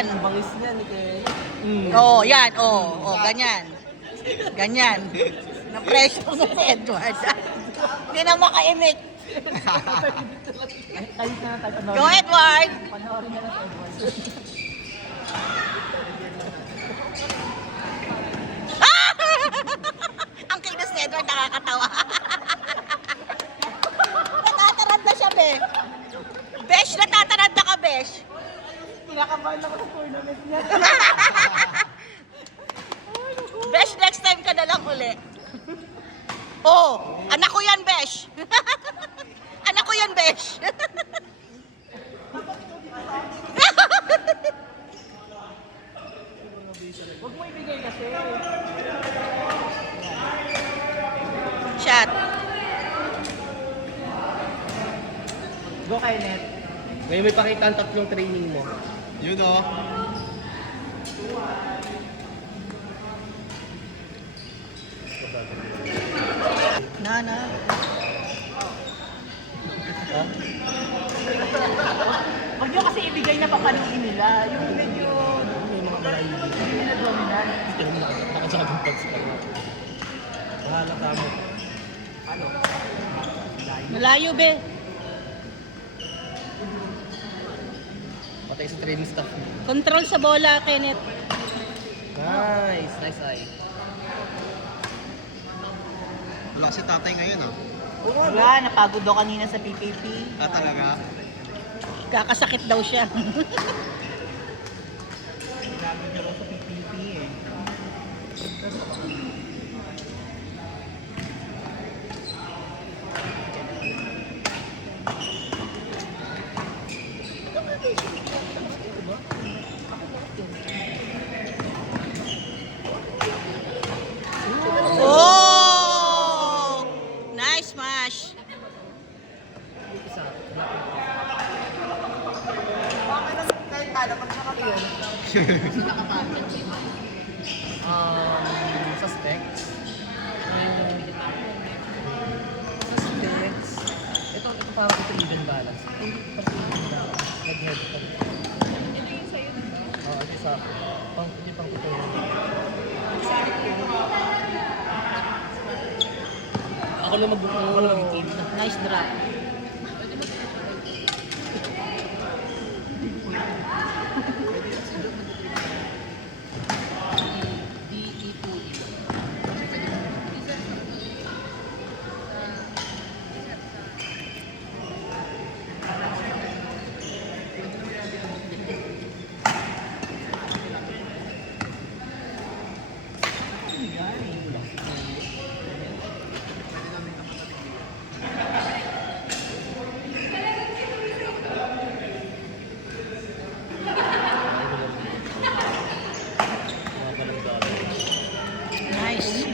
yan. Bangis niya ni Ken. Oo, yan. Oo, ganyan. Ganyan. Na-pressure sa si Edward. Hindi na makaimik. Kahit na tayo panoorin. Go, Edward! Panoorin na lang sa Edward. Ang kilos ni Edward nakakatawa. Natataranda siya, be. Besh, natataranda ka, Besh. Kinakabahan ako sa tournament niya. Besh, next time ka na lang uli. Oh, anak ko yan, Besh. Anak ko yan, Besh. Huwag mo ibigay kasi. Shot. Go kay Net. Ngayon may pakita ang tatlong training mo. Yun o. Na. Huwag nyo kasi ibigay na papaluin nila. Yung medyo... Hindi nila dominant. Nakasagong pag sa kanya. Bahala ka mo. Ano? Malayo, be. Patay sa training staff mo. Control sa bola, Kenneth. Nice. Nice eye. Wala si tatay ngayon ah. Wala, napagod daw kanina sa PPP. Talaga? Kakasakit daw siya. Napagod daw sa PPP eh. Oh! Nice smash. Kahit tala, pag nakakayon. Suspects. Suspects. Ito parang ito even balance. Hindi ito even balance. Nag-head pa. Ito yung sa'yo nito? Oo, ito sa akin. Hindi pang ito. Ako na mag-team. Nice drop. Nice.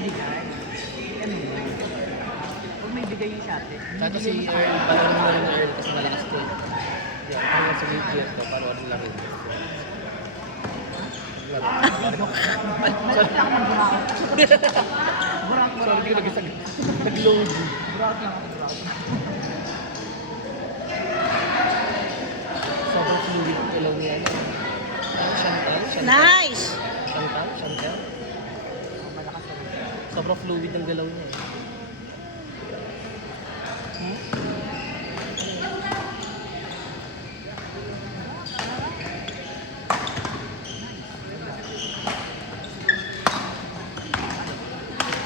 Huwag may bigay yung shot eh. Kata si Earl, parang mo rin Earl kasi malakas ko eh. Yan, kaya sa BGS ko, parang lang rin. Malaki ako ng burakot. Sorry, hindi ko nag-isag. Nag-load. Burakot ako. Sobrang fluid ilaw niya. Chantal? Nice. Chantal? Malakas ako. Sobrang fluid ang galaw niya eh.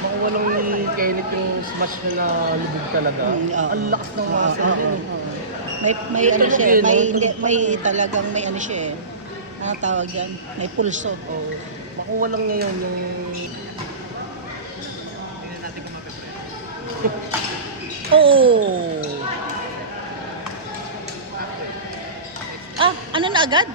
Makuha lang ni Kenneth yung smash na lubog talaga. Ang lakas ng muscle din. May ano siya, may talagang may ano siya eh. Ano tawag yan? May pulso. Oo. Makuha lang niya yun yung... Oh. Ah, ano na agad?